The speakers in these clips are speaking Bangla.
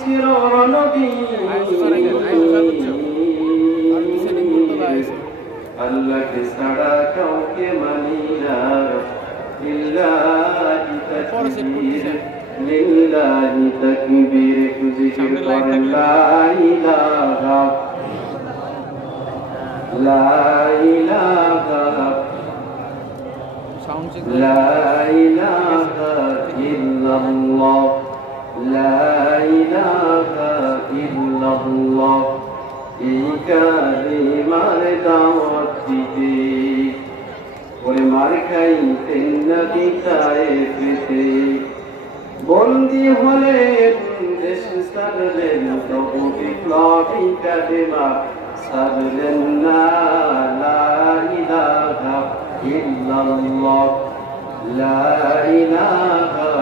চিরনবী আল্লাহকে ছাড়া কাউকে মানি না লিল্লাহি তাকবীর লিল্লাহি তাকবীর জিকির করেন লা ইলাহা লা ইলাহা লা ইলাহা ইল্লাল্লাহ লা ইলাহা ইল্লাল্লাহ এই কালিমার দাওয়াত দিতে ওরে মার খাইতেন নবী তায়েফেতে বন্দী হলেন দেশ ছাড়লেন তবু বিপ্লবী কালেমা ছাড়লেন না লা ইলাহা ইল্লাল্লাহ লা ইলাহা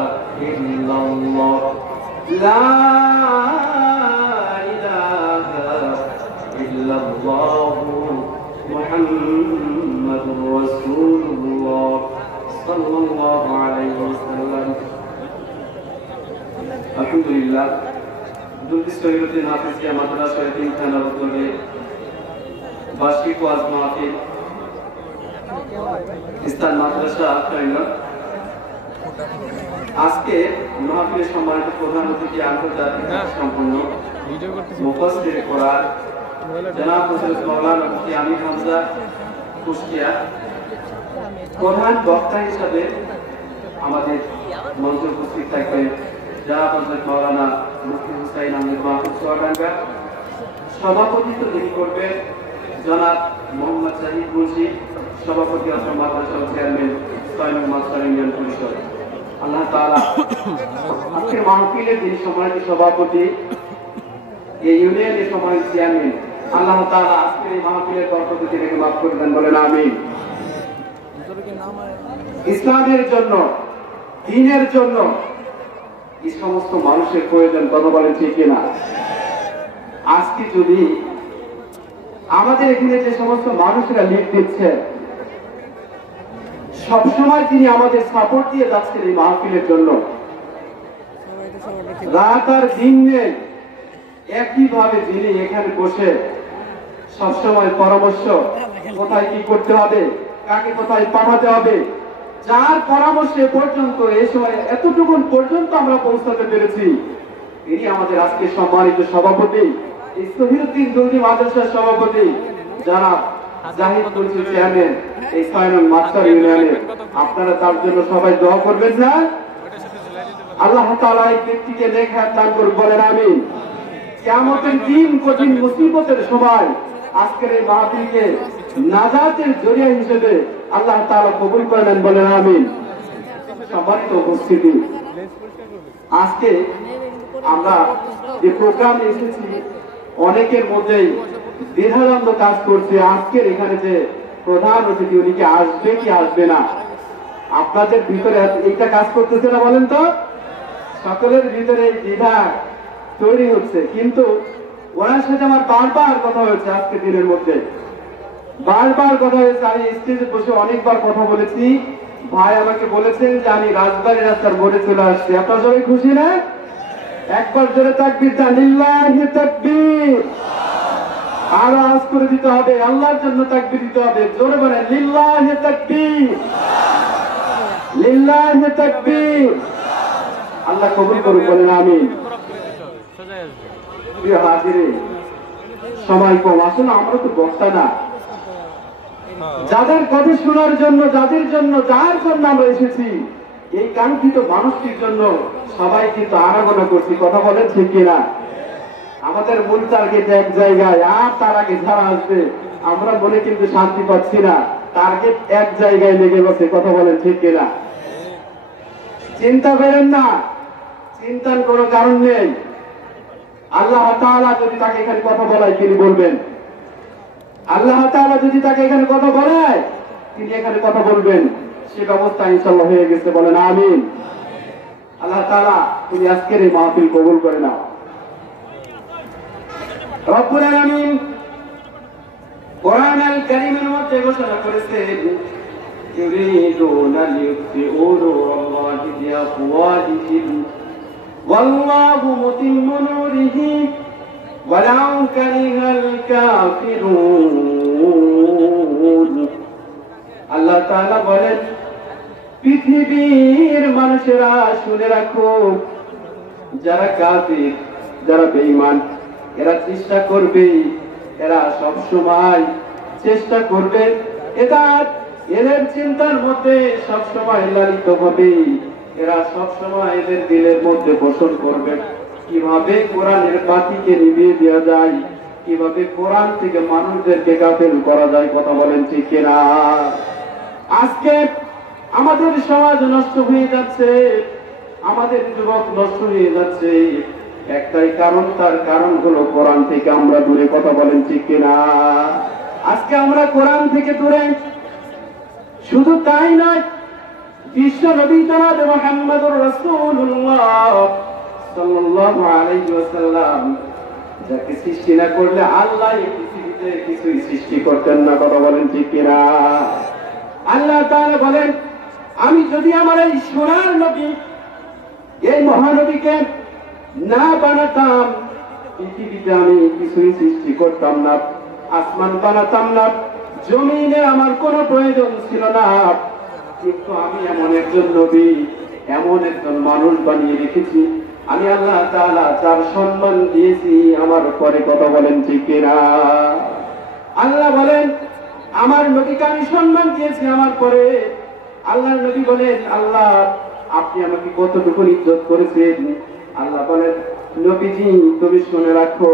ইল্লাল্লাহ লা ইলাহা ইল্লাল্লাহ মুহাম্মাদুর রাসূলুল্লাহ সাল্লাল্লাহু আলাইহি ওয়াসাল্লাম। আলহামদুলিল্লাহ দুর্গি সৈয়দুদ্দিন হাফিজিয়া মাদ্রাসা তিনখানার উদ্যোগে বার্ষিক ওয়াজ মাহফিল ইসলাম মাদ্রাসা আখড়াইলা আজকে মাহফিলের সম্মানিত প্রধান অতিথি আন্তর্জাতিক সম্পন্ন মুফাসসির কোরআন জনাব হযরত মাওলানা মুফতি আমির হামজা কুষ্টিয়া প্রধান বক্তা হিসেবে আমাদের মঞ্চে উপস্থিত থাকবেন জনাব হযরত মাওলানা মুফতি হুসাইন আহমেদ মাহফুজ চুয়াডাঙ্গা। সভাপতিত্ব যিনি করবেন জনাব মোহাম্মদ জাহিদ মুন্সি, সভাপতি আসম মাদ্রাসা চেয়ারম্যান ইসলামী মাস্টার ইউনিয়ন পরিষদ। আল্লাহ তাআলা আজকের মাহফিলের যিনি সম্মানিত সভাপতি এই ইউনিয়নের সম্মানিত চেয়ারম্যান, আল্লাহ তাআলা আজকের এই মাহফিলের বরকত দিয়ে মাফ করে দেন, বলেন আমিন। ইসলামের জন্য দ্বীনের জন্য এই সমস্ত মানুষের প্রয়োজন, কথা বলেন ঠিক কিনা? আজকে যদি আমাদের এখানে যে সমস্ত মানুষরা লিড দিচ্ছে সবসময় তিনি আমাদের সাপোর্ট দিয়ে যাচ্ছেন এই মাহফিলের জন্য, রাত আর দিন নেই একইভাবে যিনি এখানে বসে সবসময় পরামর্শ কোথায় কি করতে হবে, কাকে কোথায় পাঠাতে হবে, যার পরামর্শে পর্যন্ত এই সময় এতটুকু পর্যন্ত আমরা পৌঁছাতে পেরেছি, তিনি আমাদের আজকে সম্মানিত সভাপতি শহীদুদ্দিন দুর্গি মাদ্রাসার সভাপতি জনাব জাহিদ মুন্সি চেয়ারম্যান এই ৬ নং মাস্টার ইউনিয়নে। আপনারা তার জন্য সবাই দোয়া করবেন না? আল্লাহ তাআলা এই ব্যক্তিকে নেক-হায়াত দান করুন, বলেন আমিন। কিয়ামতের দিন কঠিন মুসিবতের সময় আজকের এই মাহফিলকে নাজাতের জরিয়া হিসেবে আল্লাহ তাআলা কবুল করে নেন, বলেন আমিন। সম্মানিত উপস্থিতি, আজকে আমরা যে প্রোগ্রামে এসেছি অনেকের মধ্যেই দ্বিধাদ্বন্দ্ব কাজ করছে আজকের এখানে যে প্রধান অতিথি উনি কি আসবে কি আসবে না। আপনাদের ভিতরে এইটা কাজ করতেছে না বলেন তো? সকলের ভিতরে দ্বিধা তৈরি হচ্ছে, কিন্তু ওনার সাথে আমার বারবার কথা হয়েছে আজকের দিনের মধ্যে, বারবার কথা হয়েছে। আমি স্টেজে বসে অনেকবার কথা বলেছি, ভাই আমাকে বলেছেন যে আমি রাজবাড়ী রাস্তার মোড়ে চলে আসছি। আপনার সবাই খুশি না? একবার জোরে তাকবীর দেন, লিল্লাহি তাকবীর। আরো আওয়াজ করে দিতে হবে, আল্লাহর জন্য তাকবীর দিতে হবে, জোরে বলেন লিল্লাহি তাকবীর, লিল্লাহি তাকবীর। আল্লাহ কবুল করুন, বলেন আমিন। প্রিয় হাজিরিন, সময় কম, আসলে আমরা তো বক্তা না, যাদের কথা শোনার জন্য, যাদের জন্য, যার জন্য আমরা এসেছি এই কাঙ্ক্ষিত মানুষটির জন্য সবাই কিন্তু আনাগোনা করছি, কথা বলেন ঠিক কিনা? আমাদের মূল টার্গেট এক জায়গায়, আর তার আগে যারা আসবে আমরা মনে কিন্তু শান্তি পাচ্ছি না, টার্গেট এক জায়গায় লেগে গেছে, কথা বলেন ঠিক কিনা? চিন্তা করেন না, চিন্তার কোনো কারণ নেই। আল্লাহ তাআলা যদি তাকে এখানে কথা বলায় তিনি বলবেন, আল্লাহ তাআলা যদি তাকে এখানে কথা বলায় তিনি এখানে কথা বলবেন, সে ব্যবস্থা ইনশাআল্লাহ হয়ে গেছে, বলেন আমিন। আল্লাহ তাআলা তুমি আজকের এই মাহফিল কবুল করে নাও। রব্বুল আলামিন কোরআনুল কারীমের মধ্যে ঘোষণা করেছেন, ইউরিদুনা লিয়ুতফিউ নূরাল্লাহি বিআফওয়াহিহিম ওয়াল্লাহু মুতিম্মু নূরিহি ওয়ালাউ কারিহাল কাফিরুন। আল্লাহ তাআলা বলেন, পৃথিবীর মানুষেরা শুনে রাখো, যারা কাফির, যারা বেঈমান, এরা চেষ্টা করবে, এরা সব সময় চেষ্টা করবে, এদের চিন্তার মধ্যে সব সময় লালিত হবে, এরা সব সময় এদের দিলের মধ্যে পোষণ করবে কিভাবে কোরআনের বাতিকে নিভিয়ে দেওয়া যায়, কিভাবে কোরআন থেকে মানুষদেরকে গাফেল করা যায়। কথা বলেন ঠিক কিনা? আজকে আমাদের সমাজ নষ্ট হয়ে যাচ্ছে, আমাদের যুবক নষ্ট হয়ে যাচ্ছে, একটাই কারণ, তার কারণ হলো কোরআন থেকে আমরা দূরে। কথা বলেন ঠিক কিনা? আজকে আমরা কোরআন থেকে দূরে। শুধু তাই নয়, বিশ্ব নবী জনাব মুহাম্মদুর রাসূলুল্লাহ সাল্লাল্লাহু আলাইহি ওয়াসাল্লাম যাকে সৃষ্টি না করলে আল্লাহ এই পৃথিবীতে কিছুই সৃষ্টি করতেন না। কথা বলেন ঠিক কিনা? আল্লাহ তাআলা বলেন, আমি যদি আমার এই সোনার নবী, এই মহানবীকে না বানাতাম, পৃথিবীতে আমি কিছুই সৃষ্টি করতাম না, আসমান বানাতাম না, জমিনে আমার কোনো প্রয়োজন ছিল না। কিন্তু আমি এমন একজন নবী, এমন একজন মানুষ বানিয়ে রেখেছি, আমি আল্লাহ তাআলা যার সম্মান দিয়েছি আমার পরে। কথা বলেন ঠিক কিনা? আল্লাহ বলেন, আমার নবীকে আমি সম্মান দিয়েছি আমার পরে। আল্লাহর নবী বলেন, আল্লাহ আপনি আমাকে কতটুকু ইজ্জত করেছেন। আল্লাহ বলেন, নবীজি তুমি শুনে রাখো,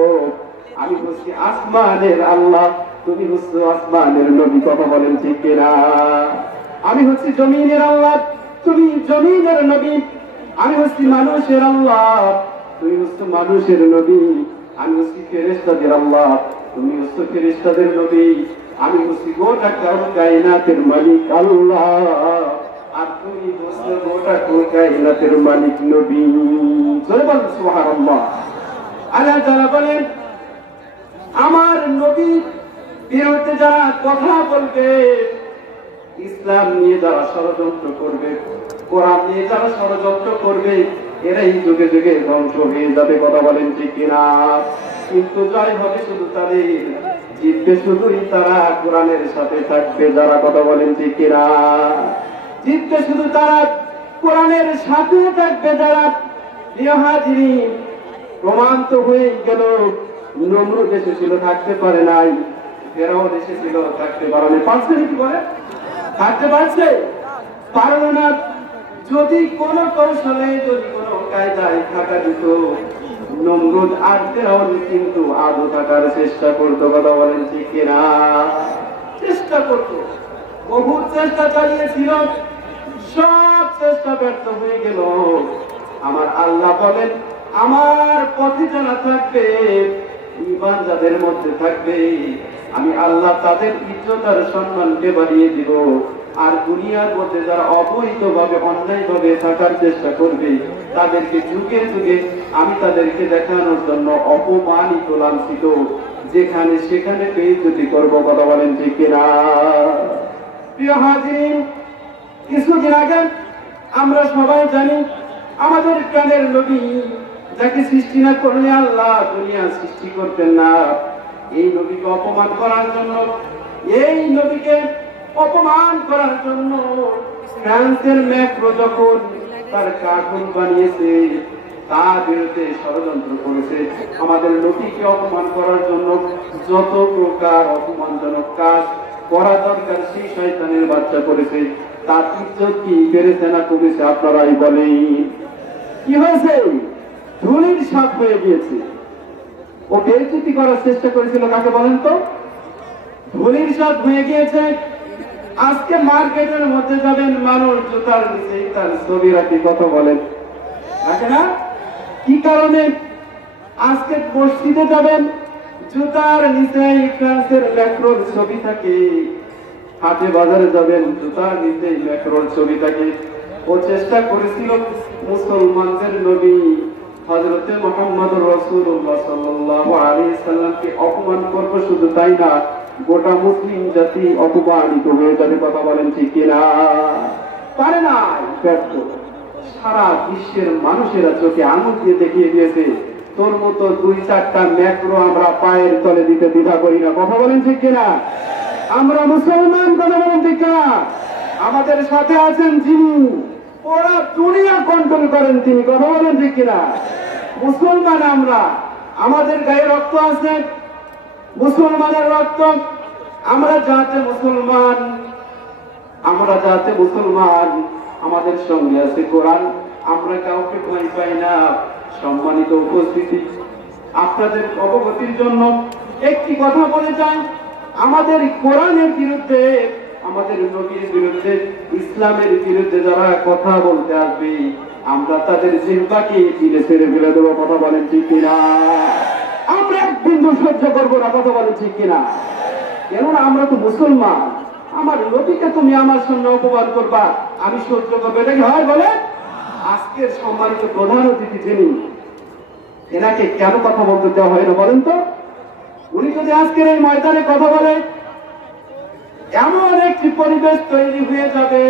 আমি হচ্ছি আসমানের আল্লাহ, তুমি হচ্ছ আসমানের নবী। কথা বলেন ঠিক কিনা? আমি হচ্ছি জমিনের আল্লাহ, তুমি জমিনের নবী। আমি হচ্ছি মানুষের আল্লাহ, তুমি হচ্ছ মানুষের নবী। আমি হচ্ছি ফেরেশতাদের আল্লাহ, তুমি হচ্ছ ফেরেশতাদের নবী। আমি হচ্ছি গোটা কায়নাতের মালিক আল্লাহ, আর তুমি হচ্ছ গোটা কায়নাতের মালিক নবী। জোরে বলেন সুবহানাল্লাহ। আল্লাহ তাআলা বলেন, আমার নবী বিরুদ্ধে যারা কথা বলবে, ইসলাম নিয়ে যারা ষড়যন্ত্র করবে, কোরআন নিয়ে যারা ষড়যন্ত্র করবে, এরাই যুগে যুগে ধ্বংস হয়ে যাবে। কথা বলেন ঠিক কিনা? কিন্তু জয় হবে শুধু তাদের, জিতবে শুধুই তারা কোরআনের সাথে থাকবে যারা। কথা বলেন ঠিক কিনা? জিতবে শুধু তারা কোরআনের সাথে থাকবে যারা। প্রিয় হাজিরিন, প্রমাণ তো হয়ে গেল, নমরুদ এসেছিল, থাকতে পারে নাই। ফেরাউন এসেছিল, থাকতে পারে নাই। পারছে কি বলে? থাকতে পারছে? পারলো না। যদি কোন কৌশলে, যদি কোন কায়দায় থাকা দিত, নমরুদ আর ফেরাউন কিন্তু আদৌ থাকার চেষ্টা করতো। কথা বলেন ঠিক কিনা? চেষ্টা করতো, বহু চেষ্টা চালিয়েছিল, সব চেষ্টা ব্যর্থ হয়ে গেল। আমার আল্লাহ বলেন, আমার পথে যারা থাকবে, ঈমান যাদের মধ্যে থাকবে, আমি আল্লাহ তাদের ইজ্জত আর সম্মানকে বাড়িয়ে দিব। আর দুনিয়ার মধ্যে যারা অবৈধভাবে, অন্যায়ভাবে থাকার চেষ্টা করবে, তাদেরকে যুগে যুগে আমি তাদেরকে দেখানোর জন্য অপমানিত, লাঞ্ছিত, যেখানে সেখানে বেইজ্জতি করব। কথা বলেন ঠিক কিনা? প্রিয় হাজিরিন, কিছুদিন আগে আমরা সবাই জানি, আমাদের প্রাণের নবী, যাকে সৃষ্টি না করলে আল্লাহ দুনিয়া সৃষ্টি করতেন না, এই নবীকে অপমান করার জন্য, এই নবীকে অপমান করার জন্য ফ্রান্সের ম্যাক্রো যখন তার কার্টুন বানিয়েছে, তার বিরুদ্ধে ষড়যন্ত্র করেছে। আমাদের নবীকে অপমান করার জন্য যত প্রকার অপমানজনক কাজ করা দরকার সেই শয়তানের বাচ্চা করেছে। তার ইজ্জত কি বেড়েছে না কমেছে? আপনারাই বলেন। কি হয়েছে? ধুলির সাপ হয়ে গিয়েছে। ও বেইজ্জতি করার চেষ্টা করেছিল কাকে বলেন তো? ধুলির সাপ হয়ে গিয়েছে। আজকে মার্কেটের মধ্যে যাবেন, মানুষ জুতার নিচে তার ছবি রাখি। কথা বলেন, রাখে না? কি কারণে? আজকে মসজিদে যাবেন, জুতার নিচে ফ্রান্সের ম্যাক্রোর ছবি থাকে। হাটে বাজারে যাবেন, জুতার নিচে ম্যাক্রোর ছবি থাকে। ও চেষ্টা করেছিল মুসলমানদের নবী হযরতে মুহাম্মদুর রাসূলুল্লাহ সাল্লাল্লাহু আলাইহি সাল্লামকে অপমান করবে, শুধু তাই না, গোটা মুসলিম জাতি অপমানিত হয়ে যাবে। কথা বলেন ঠিক কিনা? পারে নাই, ব্যর্থ। সারা বিশ্বের মানুষেরা চোখে আঙুল দিয়ে দেখিয়ে দিয়েছে তোর মতো 2-4টা ম্যাক্রো আমরা পায়ের তলে দিতে দ্বিধা করি না। কথা বলেন ঠিক কিনা? আমরা মুসলমান, কথা বলেন ঠিক কিনা? আমাদের সাথে আছেন যিনি ওরা দুনিয়া কন্ট্রোল করেন তিনি, কথা বলেন ঠিক কিনা? মুসলমান আমরা, আমাদের গায়ে রক্ত আছে, মুসলমানের রক্ত। আমরা যাতে মুসলমান, আমাদের সঙ্গে আছে কোরআন। আমরা কাউকে ভয় পাই না। সম্মানিত উপস্থিতি, আপনাদের অবগতির জন্য একটি কথা বলে যাই, আমাদের কোরআনের বিরুদ্ধে, আমাদের নবীর বিরুদ্ধে, ইসলামের বিরুদ্ধে যারা কথা বলতে আসবে, আমরা তাদের জিহ্বাকে চিনে ছেড়ে ফেলে দেবো। কথা বলেন ঠিক কিনা? আমরা এক বিন্দু সহ্য করবো না। কথা বলেন ঠিক কিনা? কেননা আমরা তো মুসলমান। আমার নবীকে তুমি আমার সামনে অপমান করবা, আমি সহ্য করবো? এটা কি হয় বলে? আজকের সম্মানিত প্রধান অতিথি যিনি, এনাকে কেন কথা বলতে দেওয়া হয় না বলেন তো? উনি যদি আজকের এই ময়দানে কথা বলে, এমন একটি পরিবেশ তৈরি হয়ে যাবে,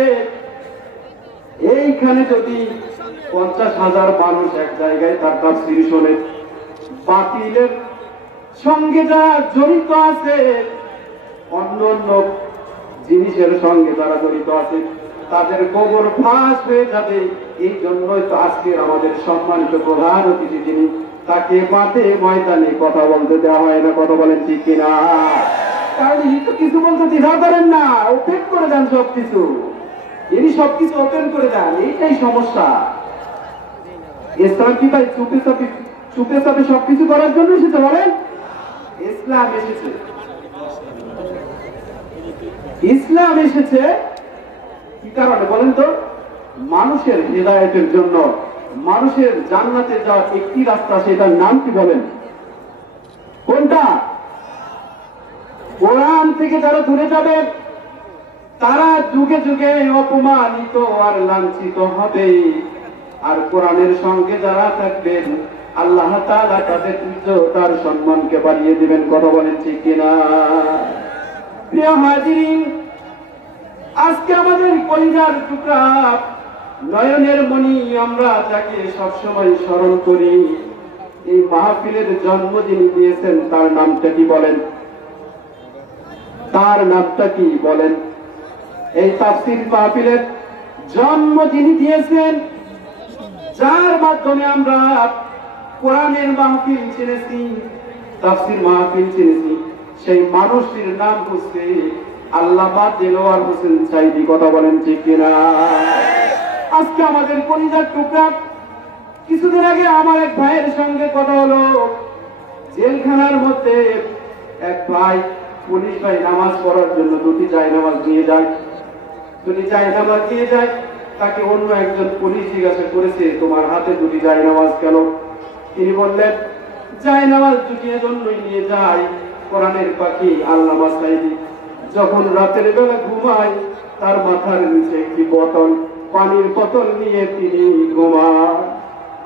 এইখানে যদি 50,000 মানুষ এক জায়গায় তার তাফসীর শোনে, বাতিলের সঙ্গে যারা জড়িত আছে, অন্য অন্য জিনিসের সঙ্গে যারা জড়িত আছে, তাদের গোবর ফাঁস হয়ে যাবে। এই জন্যই তো আজকের আমাদের সম্মানিত প্রধান অতিথি যিনি, তাকে মাঠে ময়দানে কথা বলতে দেওয়া হয় না। কথা বলেন ঠিক কিনা? কারণ ইনি তো কিছু বলতে দ্বিধা করেন না, ওপেন করে দেন সবকিছু। ইনি সবকিছু ওপেন করে দেন, এইটাই সমস্যা। ইসলাম কি ভাই চুপে চাপে সবকিছু করার জন্য এসেছে বলেন? ইসলাম এসেছে কি কারণে বলেন তো? মানুষের হেদায়েতের জন্য। মানুষের জান্নাতে যাওয়ার একটি রাস্তা, সেটার নাম কি বলেন? কোনটা? কোরআন থেকে যারা দূরে যাবে, তারা যুগে যুগে অপমানিত আর লাঞ্ছিত হবে। আর কোরআনের সঙ্গে যারা থাকবেন, আল্লাহ তাআলা তাদের ইজ্জত আর সম্মানকে বাড়িয়ে দিবেন। কথা বলেন ঠিক কিনা? প্রিয় হাজিরিন, আজকে আমাদের কলিজার টুকরা, নয়নের মণি, আমরা যাকে সবসময় স্মরণ করি, এই মাহফিলের জন্ম যিনি দিয়েছেন, তার নামটা কি বলেন? তার নামটা কি বলেন? এই তাফসীর মাহফিলের জন্ম যিনি দিয়েছেন, যার মাধ্যমে আমরা কোরআনের মাহফিল চিনেছি, তাফসীর মাহফিল চিনেছি, সেই মানুষটির নাম হচ্ছে আল্লামা দেলোয়ার হোসেন সাঈদী। কথা বলেন ঠিক কিনা? আজকে আমাদের কলিজার টুকরা, কিছুদিন আগে আমার এক ভাইয়ের সঙ্গে কথা হলো। জেলখানার মধ্যে এক ভাই, পুলিশ ভাই, নামাজ পড়ার জন্য 2টি জায়নামাজ নিয়ে যায়। তাকে অন্য একজন পুলিশ জিজ্ঞাসা করেছে, তোমার হাতে 2টি জায়নামাজ কেন? তিনি বললেন, জায়নামাজ 2টির জন্যই নিয়ে যায় কোরআনের পাখি আল্লামা সাঈদী যখন রাতের বেলা ঘুমায়, তার মাথার নিচে একটি বোতল, পানির বোতল নিয়ে তিনি ঘুমায়।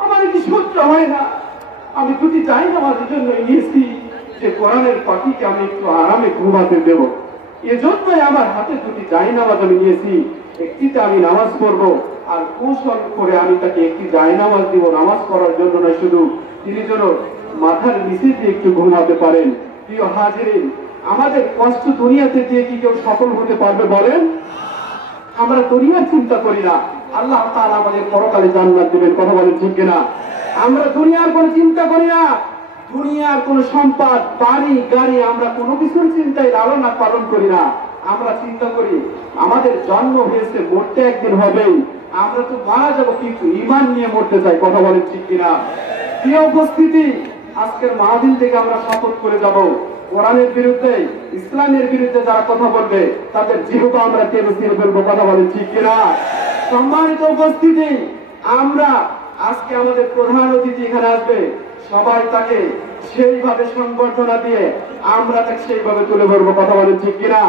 আমার কি সহ্য হয় না। আমি 2টি জায়নামাজের জন্য নিয়েছি যে কোরআনের পাখিকে আমি একটু আরামে ঘুমাতে দেব। এজন্যই আমার হাতে 2টি জায়নামাজ আমি নিয়েছি। একটিতে আমি নামাজ পড়বো, আর কৌশল করে আমি তাকে একটি জায়নামাজ দিব, নামাজ পড়ার জন্য নয়, শুধু তিনি যেন মাথার নিচে দিয়ে একটু ঘুমাতে পারেন। প্রিয় হাজিরিন, আমাদের কষ্ট দুনিয়াতে দিয়ে কি কেউ সফল হতে পারবে বলেন? আমরা দুনিয়ার চিন্তা করি না, আল্লাহ তাআলা আমাদের পরকালে জান্নাত দিবেন। কথা বলেন ঠিক কিনা? আমরা দুনিয়ার কোনো চিন্তা করি না, দুনিয়ার কোন সম্পদ, বাড়ি গাড়ি, আমরা কোনো কিছুর চিন্তায় লালনা পালন করি না। আমরা চিন্তা করি আমাদের জন্ম হয়েছে, মরতে একদিন হবেই, আমরা তো মারা যাবো, কিন্তু ঈমান নিয়ে মরতে চাই। কথা বলেন ঠিক কিনা? প্রিয় উপস্থিতি, আজকের মাহফিল থেকে আমরা শপথ করে যাব, কোরআনের বিরুদ্ধে, ইসলামের বিরুদ্ধে যারা কথা বলবে, তাদের জিহ্বা আমরা টেনে ছিঁড়ে ফেলবো। কথা বলেন ঠিক কিনা? সম্মানিত উপস্থিতি, আমরা আজকে আমাদের প্রধান অতিথি এখানে আসবে, সবাই তাকে সেইভাবে সংবর্ধনা দিয়ে আমরা তাকে সেইভাবে তুলে ধরবো। কথা বলেন ঠিক কিনা?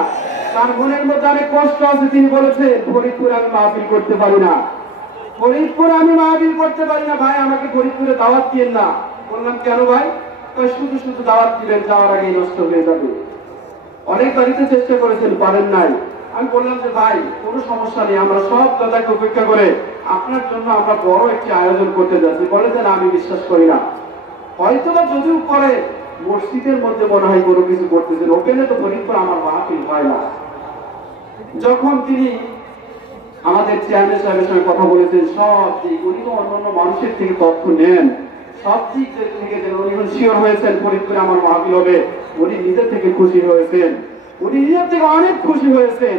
তার মনের মধ্যে অনেক কষ্ট আছে। তিনি বলেছেন, ফরিদপুরে আমি মাহফিল করতে পারি না, ভাই আমাকে ফরিদপুরে দাওয়াত দিয়েন না। বললাম, কেন ভাই? শুধু শুধু দাওয়াত দিবেন, যাওয়ার আগে নষ্ট হয়ে যাবে। অনেক বাড়িতে চেষ্টা করেছেন, পারেন নাই। আমি বললাম যে ভাই, কোনো সমস্যা নেই, আমরা সব দাদাকে উপেক্ষা করে আপনার জন্য আমরা বড় একটি আয়োজন করতে যাচ্ছি। বলেছেন, আমি বিশ্বাস করি না। হয়তো বা যদিও করে মসজিদের মধ্যে মনে হয় কোনো কিছু করতেছেন, ওপেনে তো ফরিদপুর আমার মাহফিল হয় না। যখন তিনি আমাদের চেয়ারম্যান সাহেবের সঙ্গে কথা বলেছেন, সব দিক উনি তো অন্যান্য মানুষের থেকে তথ্য নেন, সব দিক থেকে উনি শিওর হয়েছেন ফরিদপুরে আমার মাহফিল হবে। উনি নিজের থেকে খুশি হয়েছেন, উনি নিজের থেকে অনেক খুশি হয়েছেন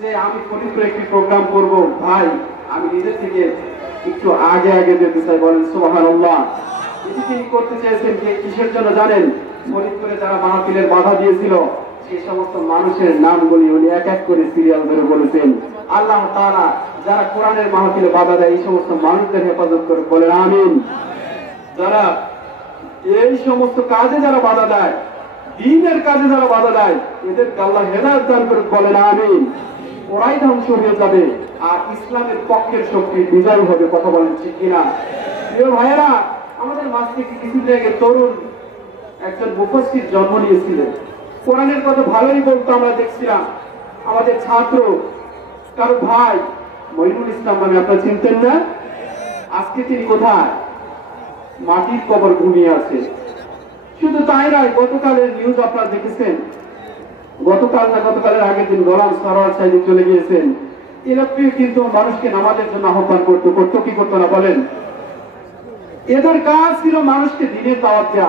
যে আমি ফরিদপুরে একটি প্রোগ্রাম করব। ভাই আমি নিজের থেকে একটু আগে আগে যেতে চাই, বলেন সুবহানাল্লাহ। এটি তিনি করতে চেয়েছেন কিসের জন্য জানেন? ফরিদপুরে যারা মাহফিলের বাধা দিয়েছিল সেই সমস্ত মানুষের নামগুলি উনি এক এক করে সিরিয়াল ধরে বলেছেন। আল্লাহ তাআলা যারা কোরআনের মাহফিলে বাধা দেয় এই সমস্ত মানুষদের হেফাজত করে, বলেন আমিন। যারা এই সমস্ত কাজে যারা বাধা দেয়, দ্বীনের কাজে যারা বাধা দেয়, এদেরকে আল্লাহ হেদায়েত দান করে, বলেন আমিন। ওরাই ধ্বংস হয়ে যাবে আর ইসলামের পক্ষের শক্তি বিজয় হবে। কথা বলেন ঠিক কিনা? প্রিয় ভাইয়েরা, আমাদের মাঝ থেকে কিছুদিন আগে তরুণ একজন মুফাসসির জন্ম নিয়েছিলেন। কোরআনের কথা ভালোই বলতো, আমরা দেখছিলাম। আমাদের ছাত্র কারো ভাই মইনুল ইসলাম নামে, আপনারা চিনতেন না? আজকে তিনি কোথায়? মাটির কবর ঘুমিয়ে আছে। শুধু তাই নয়, গতকালের নিউজ আপনারা দেখেছেন, গতকাল না গতকালের আগের দিন গোলাম সরোয়ার সাহেব চলে গিয়েছেন। এরকমই কিন্তু মানুষকে নামাজের জন্য আহ্বান করতো কি করতো না বলেন? এদের কাজ ছিল মানুষকে দিনের দাওয়াত দেওয়া।